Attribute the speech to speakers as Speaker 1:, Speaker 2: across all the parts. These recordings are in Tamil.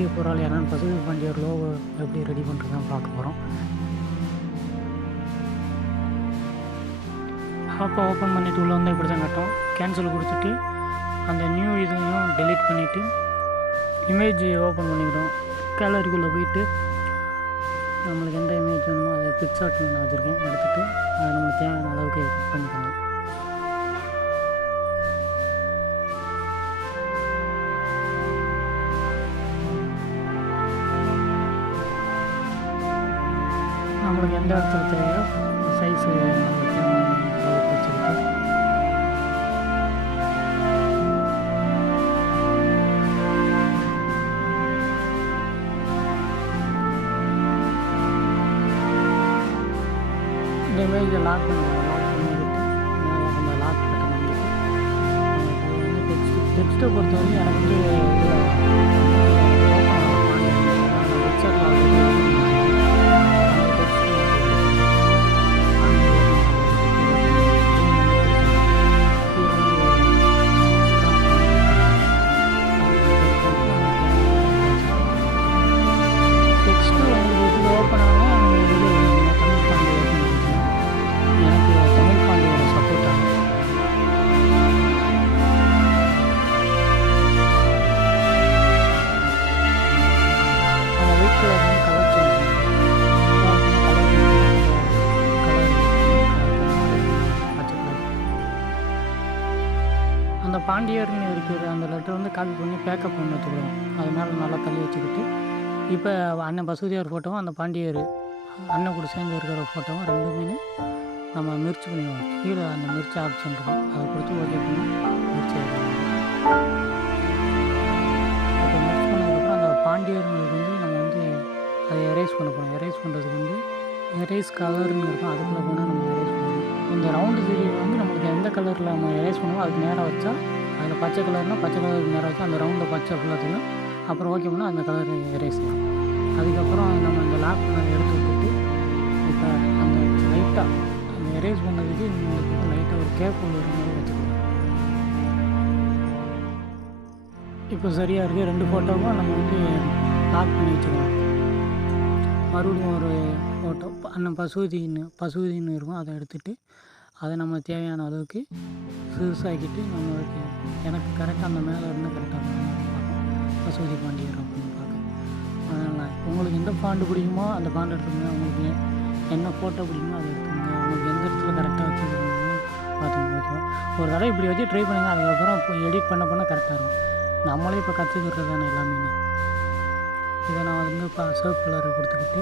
Speaker 1: செய்ய போகிறாள் என்னென்னு பசுமை பாண்டியர் லோகோ எப்படி ரெடி பண்ணுறதுன்னு பார்க்க போகிறோம் ஆப்பை ஓப்பன் பண்ணிவிட்டு உள்ளே வந்து இப்படி தான் கட்டும். கேன்சல் கொடுத்துட்டு அந்த நியூ இதையும் டெலீட் பண்ணிவிட்டு இமேஜ் ஓப்பன் பண்ணிக்கிறோம். கேலரிக்குள்ளே போயிட்டு நம்மளுக்கு எந்த இமேஜ் வேணுமோ அதை பிக்சார்ட் நான் வச்சுருக்கேன். எடுத்துகிட்டு அதை நம்ம தேவையான அளவுக்கு பண்ணிக்கலாம். நம்மளுக்கு எந்த இடத்துல தேவையோ சைஸு நம்மளுக்கு தேவையான அளவுக்கு வச்சுக்கிட்டு இந்த இமேஜை லாக் பண்ணிடுவோம் லாக் பண்ணிக்கிட்டு பாண்டியர்னு இருக்கிற அந்த லெட்டர் வந்து காப்பி பண்ணி பேக்கப் பண்ணி வச்சுக்கிறோம் அது மேலே நல்லா தள்ளி வச்சுக்கிட்டு இப்போ அண்ணன் பசுதியார் ஃபோட்டோவும் அந்த பாண்டியர் அண்ணன் கூட சேர்ந்து இருக்கிற ஃபோட்டோவும் ரெண்டுமே நம்ம மிர்ச்சி பண்ணிடுவோம். கீழே அந்த மிர்ச்சி ஆப்ஷன் இருக்கும். அதை கொடுத்து ஓகே பண்ணி மிர்ச்சி இப்போ மிர்ச்சி பண்ணதுக்கப்புறம் அந்த பாண்டியர்களுக்கு வந்து நம்ம வந்து அதை எரேஸ் பண்ண போகிறோம் எரேஸ் பண்ணுறதுக்கு வந்து எரேஸ் கலர்னு இருக்கும். அதுக்குள்ளே போனால் நம்ம எரேஸ் பண்ணுவோம் இந்த ரவுண்டு சீரியல் வந்து நம்மளுக்கு எந்த கலரில் நம்ம எரேஸ் பண்ணுவோம் அதுக்கு நேராக வச்சா அதில் பச்சை கலர்னால் பச்சை கலருக்கு நேராக அந்த ரவுண்டில் பச்சை ஃபுல்லாத்தையும் அப்புறம் ஓகே பண்ணால் அந்த கலர் எரேஸ் ஆகும் அதுக்கப்புறம் நம்ம அந்த லாக் பண்ணதை எடுத்து விட்டுட்டு இப்போ அந்த லைட்டாக அந்த எரேஸ் பண்ணதுக்கு இந்த பக்கம் லைட்டாக ஒரு கேப் ஒன்று மாதிரி வச்சுக்கலாம் இப்போ சரியாக இருக்குது ரெண்டு ஃபோட்டோவும் நம்ம வந்து லாக் பண்ணி வச்சுக்கலாம் மறுபடியும் ஒரு ஃபோட்டோ அண்ணன் பசுதின்னு பசுதின்னு இருக்கும். அதை எடுத்துகிட்டு அதை நம்ம தேவையான அளவுக்கு சிறுசாக்கிட்டு நம்மளுக்கு எனக்கு கரெக்டாக அந்த மேலே இருந்து கரெக்டாக பார்க்கணும். பசுதி பாண்டியர் அப்படின்னு பார்க்க அதனால் உங்களுக்கு எந்த பாண்டு பிடிக்குமோ அந்த பாண்டு எடுத்துக்கோங்க. உங்களுக்கு என்ன ஃபோட்டோ பிடிக்குமோ அதை எடுத்துக்கோங்க. உங்களுக்கு எந்த இடத்துல கரெக்டாக வச்சுக்கணும்னு பார்த்துக்கோங்க ஓகேவா ஒரு தடவை இப்படி வச்சு ட்ரை பண்ணுங்கள் அதுக்கப்புறம் இப்போ எடிட் பண்ண பண்ண கரெக்டாக இருக்கும். நம்மளே இப்போ கற்றுக்கிறது தானே எல்லாமே? இதை நான் வந்து இப்போ சர்ப் கலரை கொடுத்துக்கிட்டு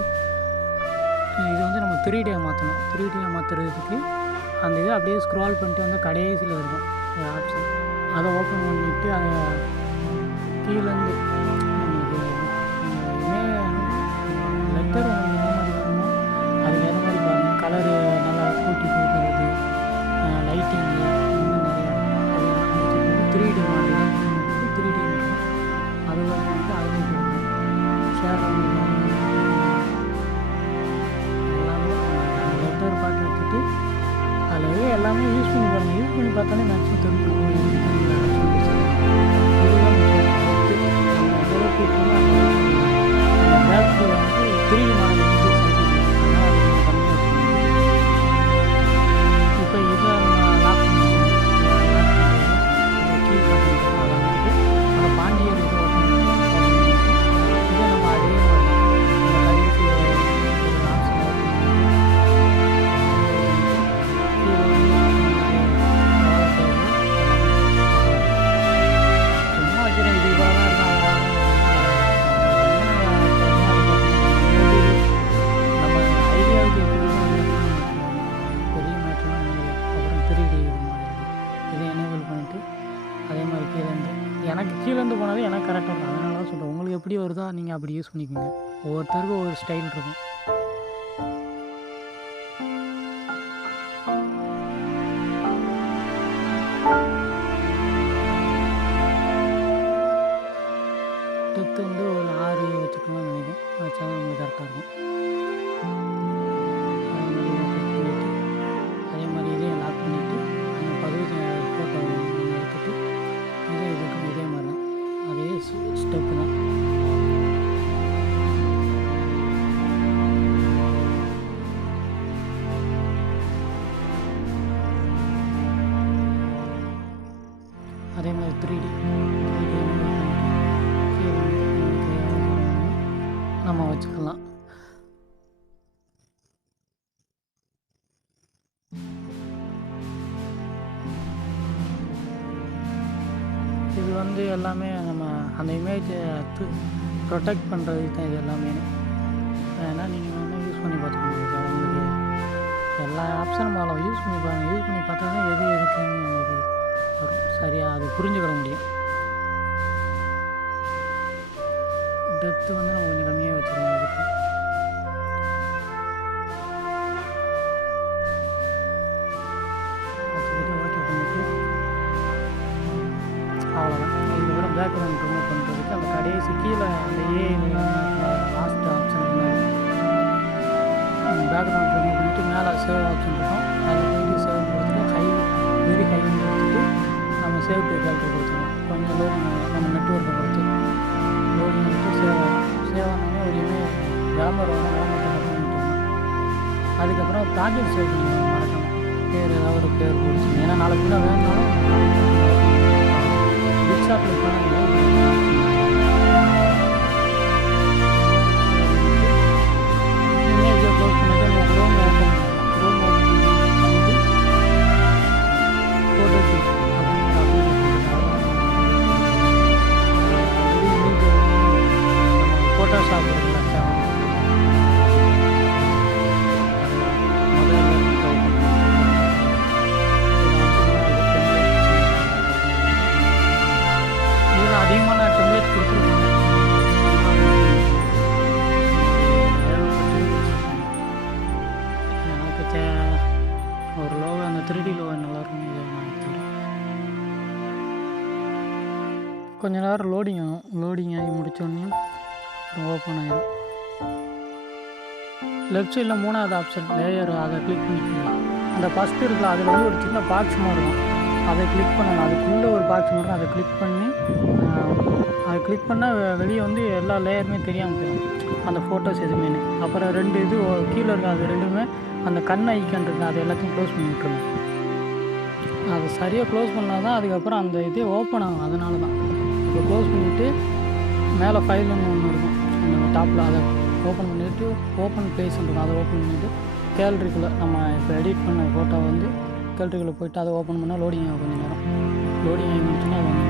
Speaker 1: இது வந்து நம்ம த்ரீ டே மாற்றணும் த்ரீ டே மாற்றுறதுக்கு அந்த இதை அப்படியே ஸ்க்ரால் பண்ணிட்டு வந்து கடைசியில் இருக்கும் ஆப்ஷன் அதை ஓப்பன் பண்ணிவிட்டு அதை கீழேருந்து நம்மளுக்கு லெட்டர் உங்களுக்கு என்ன மாதிரி வேணுமோ அதுக்கு ஏற்ற மாதிரி பாருங்கள் கலரு நல்லா கூட்டி கொடுக்குறது லைட்டிங்கு இன்னும் நிறையா three D model three D அது வந்து கொடுக்கும் ஷேர் எல்லாமே லெட்டர் வச்சுட்டு அதில் எல்லாமே யூஸ் பண்ணி பாருங்கள் யூஸ் பண்ணி பார்த்தாலே மேக்ஸிமம் தெரியும் வருதோ நீங்கள் அப்படி யூஸ் பண்ணிக்கோங்க. ஒவ்வொருத்தருக்கும் ஒவ்வொரு ஸ்டைல் இருக்கும். டெப்த் வந்து ஒரு ஆறு வச்சுக்கலாம்னு நினைக்கிறேன். வச்சா நம்மளுக்கு கரெக்டாக இருக்கும். அதே மாதிரி அதே இதையும் லாக் பண்ணிவிட்டு அந்த ஃபோட்டோ இதே இதுக்கும் இதே மாதிரி தான். அதே ஸ்டெப்பு தான். நம்ம வச்சுக்கலாம். இது வந்து எல்லாமே நம்ம அந்த இமேஜை ப்ரொடெக்ட் பண்ணுறதுக்கு தான் இது எல்லாமே. ஏன்னா நீங்கள் வந்து யூஸ் பண்ணி பார்த்துக்கணும் உங்களுக்கு எல்லா ஆப்ஷனும் போகலாம் யூஸ் பண்ணி பாருங்கள் யூஸ் பண்ணி பார்த்தா தான் எது இருக்குன்னு உங்களுக்கு வரும். சரியாக அது புரிஞ்சுக்கிட முடியும். டெப்த்து வந்து நம்ம கொஞ்சம் கம்மியாக அவ்வளோதான் இதுக்கப்புறம் பேக்ரவுண்ட் ரிமூவ் பண்ணுறதுக்கு அந்த கடைசி கீழே அந்த a last option background remove பண்ணிட்டு மேலே சேவ் ஆப்ஷன் இருக்கும். அது போயிட்டு சேவ் கொடுத்துட்டு ஹை வெரி ஹை கொடுத்துட்டு நம்ம சேவ் டு கேல்ட்ரி கொடுத்துருவோம் கொஞ்சம் லோடிங் நம்ம நெட்ஒர்க்கை கொடுத்து. லோடிங் வந்துட்டு சேவ் ஆகும் சேவ் ஆனோடனே ஒரு இமே விளம்பரம் வரும் விளம்பரத்தை பண்ணிட்டு அதுக்கப்புறம் ப்ராஜெக்ட் சேவ் பண்ணி மறக்கணும் பேர் ஏதாவது ஒரு பேர் போடுச்சு ஏன்னா நாளைக்கு வேணாலும் வேணும்னாலும் பிக் ஷாப்பில் போனால் இமேஜை கொஞ்ச நேரம் லோடிங் ஆகும். லோடிங் ஆகி முடித்தோடனே ஓப்பன் ஆகிடும் லெஃப்ட் சைடில் மூணாவது ஆப்ஷன் லேயர் அதை கிளிக் பண்ணிக்கலாம் அந்த ஃபஸ்ட்டு இருக்குல்ல அதில் வந்து ஒரு சின்ன பாக்ஸ் மாதிரி இருக்கும். அதை கிளிக் பண்ணணும். அதுக்குள்ளே ஒரு பாக்ஸ் மாதிரி அதை கிளிக் பண்ணி அதை கிளிக் பண்ணால் வெளியே வந்து எல்லா லேயருமே தெரியாமல் போயிடும். அந்த ஃபோட்டோஸ் எதுவுமே. அப்புறம் ரெண்டு இது கீழே இருக்க அது ரெண்டுமே அந்த கண் ஐக்கன் இருக்கு அது எல்லாத்தையும் க்ளோஸ் பண்ணி விட்டுருங்க. அது சரியாக க்ளோஸ் பண்ணால் தான் அதுக்கப்புறம் அந்த இதே ஓப்பன் ஆகும். அதனால தான் இப்போ க்ளோஸ் பண்ணிவிட்டு மேலே ஃபைல்னு ஒன்று இருக்கும். அந்த டாப்பில் அதை ஓப்பன் பண்ணிவிட்டு ஓப்பன் பிளேஸ் இருக்கும். அதை ஓப்பன் பண்ணிவிட்டு கேலரிக்குள்ளே நம்ம இப்போ எடிட் பண்ண ஃபோட்டோ வந்து கேலரிக்குள்ளே போயிட்டு அதை ஓப்பன் பண்ணால் லோடிங் ஆகும் கொஞ்சம் நேரம். லோடிங் ஆகி முடிச்சுன்னா அது வந்து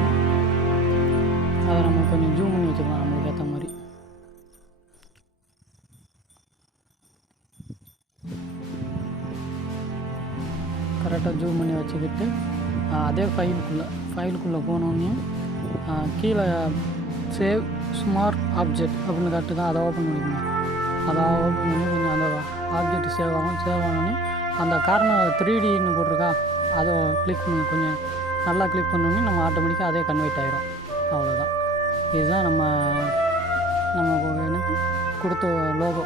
Speaker 1: அதை நம்ம கொஞ்சம் ஜூம் பண்ணி வச்சுக்கலாம் நம்மளுக்கு ஏற்ற மாதிரி. கரெக்டாக ஜூம் பண்ணி வச்சுக்கிட்டு அதே ஃபைலுக்குள்ளே ஃபைலுக்குள்ளே போனோன்னே கீழே சேவ் ஸ்மார்ட் ஆப்ஜெக்ட் அப்படின்னு கரெக்டு தான். அதை ஓப்பன் பண்ணிக்கணும் அதை ஓப்பன் பண்ணி கொஞ்சம் அந்த ஆப்ஜெக்ட் சேவ் ஆகும். சேவ் ஆனோடனே அந்த காரணம் த்ரீ டின்னு போட்டிருக்கா அதை கிளிக் பண்ணி கொஞ்சம் நல்லா கிளிக் பண்ணோடனே நம்ம ஆட்டோமேட்டிக்காக அதே கன்வெர்ட் ஆகிடும் அவ்வளோதான் இதுதான் நம்ம நம்ம எனக்கு கொடுத்த லோகோ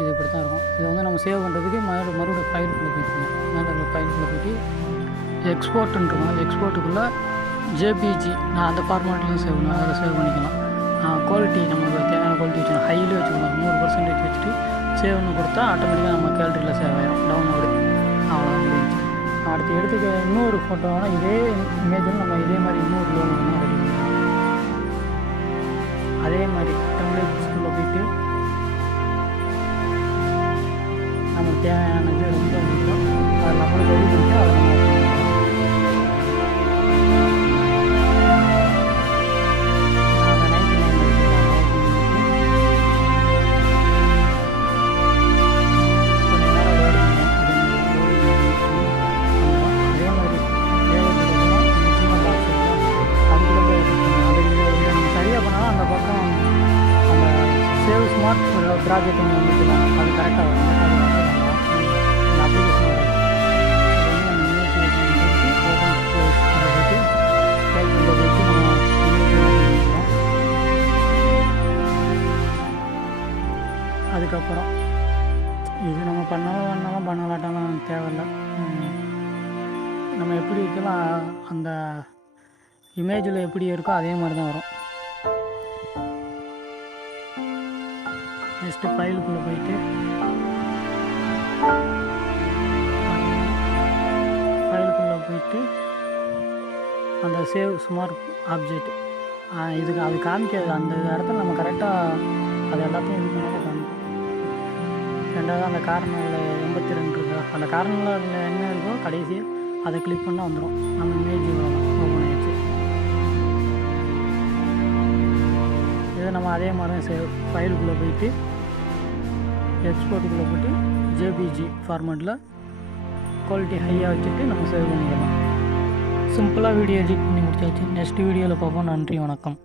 Speaker 1: இது இப்படி தான் இருக்கும். இதை வந்து நம்ம சேவ் பண்ணுறதுக்கு மறுபடியும் மறுபடியும் ஃபைலுக்குள்ளே போய்க்கணும் மேலே ஃபைல் ஃபைலுக்குள்ளே போயிட்டு எக்ஸ்போர்ட்டுன்றோம் எக்ஸ்போர்ட்டுக்குள்ளே ஜேபிஜி நான் அந்த ஃபார்மேட்லையும் சேவ் பண்ணுவேன் அதில் சேவ் பண்ணிக்கலாம். குவாலிட்டி நமக்கு தேவையான குவாலிட்டி வச்சுக்கணும். ஹையிலே வச்சுக்கலாம் நூறு பர்சன்டேஜ் வச்சுட்டு சேவ்னு கொடுத்தா ஆட்டோமேட்டிக்காக நம்ம கேலரியில் சேவ் ஆகிடும் டவுன்லோடு அவ்வளோதான் முடிஞ்சு அடுத்து எடுத்துக்க இன்னொரு ஃபோட்டோனா இதே இமேஜில் நம்ம இதே மாதிரி இன்னொரு லோன் ரெடி அதே மாதிரி டெம்ப்ளேட்ஸ்குள்ளே போயிட்டு நமக்கு தேவையானது ரொம்ப அதிகம் அதை நம்மளுக்கு ரெடி பண்ணிட்டு ப்ராஜெக்ட் ஒன்று வந்துக்கலாம் அது கரெக்டாக வரும் அது வந்து நம்ம அப்ளிகேஷன் அதுக்கப்புறம் இது நம்ம பண்ணாலும் பண்ணாலும் பண்ணலாட்டாலும் தேவையில்ல. நம்ம எப்படி இருக்கலாம் அந்த இமேஜில் எப்படி இருக்கோ அதே மாதிரி தான் வரும். நெக்ஸ்ட்டு ஃபைலுக்குள்ளே போயிட்டு ஃபைலுக்குள்ளே போயிட்டு அந்த சேவ் ஸ்மார்ட் ஆப்ஜெக்ட் இதுக்கு அது காமிக்காது. அந்த இடத்துல நம்ம கரெக்டாக அது எல்லாத்தையும் இது பண்ணால் காமிக்கும். ரெண்டாவது அந்த கார்னரில் எண்பத்தி ரெண்டு இருக்கா அந்த கார்னரில் என்ன இருக்கோ கடைசியாக அதை கிளிக் பண்ணால் வந்துடும் நம்ம இமேஜ் ஓப்பன் ஆகிடுச்சு இதை நம்ம அதே மாதிரி சேவ் ஃபைலுக்குள்ளே போயிட்டு எக்ஸ்போர்ட்டுக்குள்ளே போட்டு ஜேபிஜி ஃபார்மேட்டில் குவாலிட்டி ஹையாக வச்சுட்டு நம்ம சேவ் பண்ணிக்கலாம். சிம்பிளாக வீடியோ எடிட் பண்ணி முடிச்சாச்சு. நெக்ஸ்ட் வீடியோவில் பார்ப்போம். நன்றி வணக்கம்.